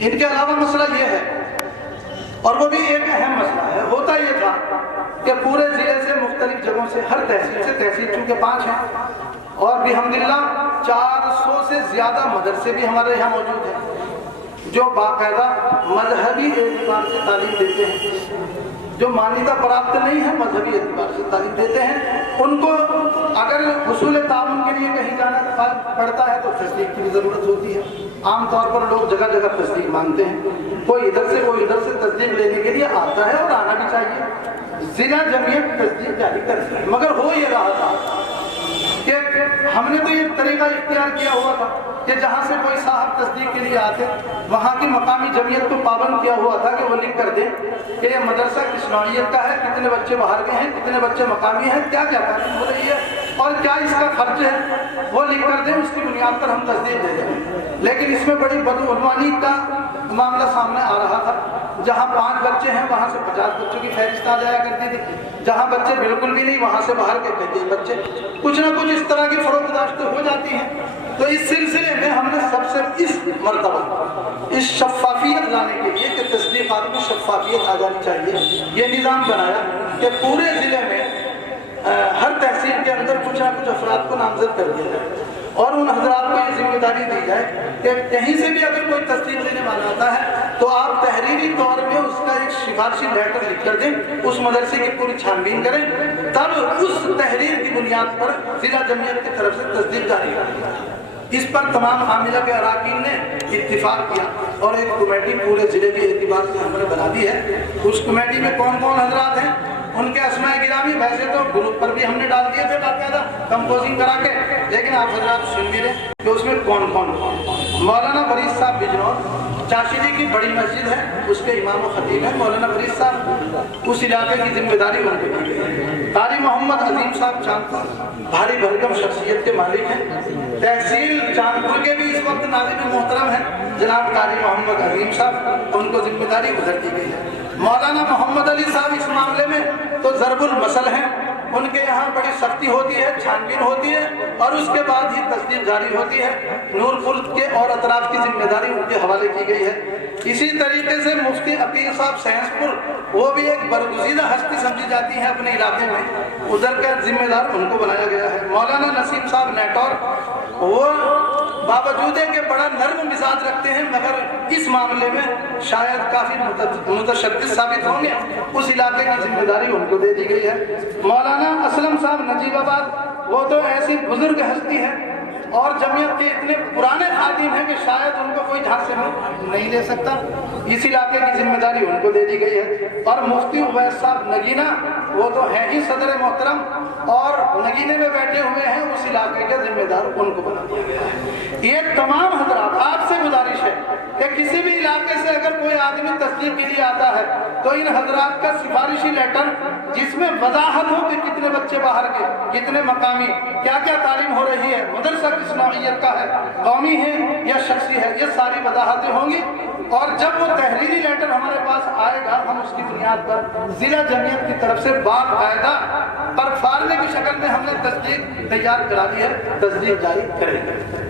ان کے علاوہ مسئلہ یہ ہے، اور وہ بھی ایک اہم مسئلہ ہے، ہوتا یہ تھا کہ پورے ضلع سے مختلف جگہوں سے، ہر تحصیل سے، تحصیل چونکہ 5 ہیں اور بحمدللہ 400 سے زیادہ مدرسے بھی ہمارے یہاں موجود ہیں جو باقاعدہ مذہبی اعتبار سے تعلیم دیتے ہیں، جو مانیدہ پراپت نہیں ہے مذہبی اعتبار سے تعلیم دیتے ہیں۔ ان کو اگر حصول تعاون کے لیے کہیں جانا پڑتا ہے تو تصدیق کی بھی ضرورت ہوتی ہے۔ عام طور پر لوگ جگہ جگہ تصدیق مانگتے ہیں، کوئی ادھر سے کوئی ادھر سے تصدیق لینے کے لیے آتا ہے اور آنا بھی چاہیے، ضلع جمعیت تصدیق جاری کرتی ہے۔ مگر ہو یہ رہا تھا کہ ہم نے تو یہ طریقہ اختیار کیا ہوا تھا کہ جہاں سے کوئی صاحب تصدیق کے لیے آتے وہاں کی مقامی جمعیت کو پابند کیا ہوا تھا کہ وہ لکھ کر دیں کہ یہ مدرسہ کس نوعیت کا ہے، کتنے بچے باہر کے ہیں، کتنے بچے مقامی ہیں، کیا کیا تعلیم ہو رہی ہے اور کیا اس کا خرچ ہے، وہ لکھ کر دیں، اس کی بنیاد پر ہم تصدیق دے دیں۔ لیکن اس میں بڑی بدعنوانی کا معاملہ سامنے آ رہا تھا، جہاں 5 بچے ہیں وہاں سے 50 بچوں کی فہرست آ جایا کرتی تھی، جہاں بچے بالکل بھی نہیں وہاں سے باہر کے 33 بچے، کچھ نہ کچھ اس طرح کی فروغ داشتیں ہو جاتی ہیں۔ تو اس سلسلے میں ہم نے سب سے اس مرتبہ اس شفافیت لانے کے لیے کہ تصدیقات میں شفافیت آ جانی چاہیے، یہ نظام بنایا کہ پورے ضلع میں ہر تحصیل کے اندر کچھ نہ کچھ افراد کو نامزد کر دیا جائے اور ان حضرات کو یہ ذمہ داری دی جائے کہ کہیں سے بھی اگر کوئی تصدیق لینے والا آتا ہے تو آپ تحریری طور میں اس کا ایک سفارشی لیٹر لکھ کر دیں، اس مدرسے کی پوری چھانبین کریں، تب اس تحریر کی بنیاد پر ضلع جمعیت کی طرف سے تصدیق جاری کریں۔ اس پر تمام عاملہ کے اراکین نے اتفاق کیا اور ایک کمیٹی پورے ضلع کے اعتبار سے ہم نے بنا دی ہے۔ اس کمیٹی میں کون کون حضرات ہیں، ان کے اسماء گرامی ویسے تو گروپ پر بھی ہم نے ڈال دیے تھے باقاعدہ کمپوزنگ کرا کے، لیکن آپ حضرات سن بھی لیں کہ اس میں کون کون۔ مولانا فرید صاحب بجنور چاشری کی بڑی مسجد ہے، اس کے امام و خطیب ہیں مولانا فرید صاحب، اس علاقے کی ذمہ داری ان کو دی گئی۔ قاری محمد عظیم صاحب چاندپور بھاری بھرکم شخصیت کے مالک ہیں، تحصیل چاندپور کے بھی اس وقت ناظم محترم ہیں جناب قاری محمد عظیم صاحب، ان کو ذمہ داری ادھر دی گئی ہے۔ مولانا محمد علی صاحب اس معاملے میں تو ضرب المثل ہیں، ان کے یہاں بڑی سختی ہوتی ہے، چھانبین ہوتی ہے اور اس کے بعد ہی تصدیق جاری ہوتی ہے۔ نور پور کے اور اطراف کی ذمہ داری ان کے حوالے کی گئی ہے۔ اسی طریقے سے مفتی عقیل صاحب سینس پور، وہ بھی ایک برگزیدہ ہستی سمجھی جاتی ہیں اپنے علاقے میں، ادھر کا ذمہ دار ان کو بنایا گیا ہے۔ مولانا نسیم صاحب نیٹور، وہ باوجود کہ بڑا نرم مزاج رکھتے ہیں مگر اس معاملے میں شاید کافی متشدد ثابت ہوں گے، اس علاقے کی ذمہ داری ان کو دے دی گئی ہے۔ مولانا اسلم صاحب نجیب آباد، وہ تو ایسی بزرگ ہستی ہے اور جمعیت کے اتنے پرانے خادم ہیں کہ شاید ان کو کوئی جھانسے میں نہیں دے سکتا، اس علاقے کی ذمہ داری ان کو دے دی گئی ہے۔ اور مفتی عبید صاحب نگینہ، وہ تو ہیں ہی صدر محترم اور نگینے میں بیٹھے ہوئے ہیں، اس علاقے کے ذمہ دار ان کو بنا دیا گیا ہے۔ یہ تمام حضرات آپ سے گزارش ہے کہ کسی بھی علاقے سے اگر کوئی آدمی تصدیق کے لیے آتا ہے تو ان حضرات کا سفارشی لیٹر جس میں وضاحت ہو کہ کتنے بچے باہر کے، کتنے مقامی، کیا کیا تعلیم ہو رہی ہے، مدرسہ کس نوعیت کا ہے، قومی ہے یا شخصی ہے، یہ ساری وضاحتیں ہوں گی۔ اور جب وہ تحریری لیٹر ہمارے پاس آئے گا ہم اس کی بنیاد پر ضلع جمعیت کی طرف سے باقاعدہ پر فارنے کی شکل میں ہم نے تصدیق تیار کرا دی ہے، تصدیق جاری کریں گے۔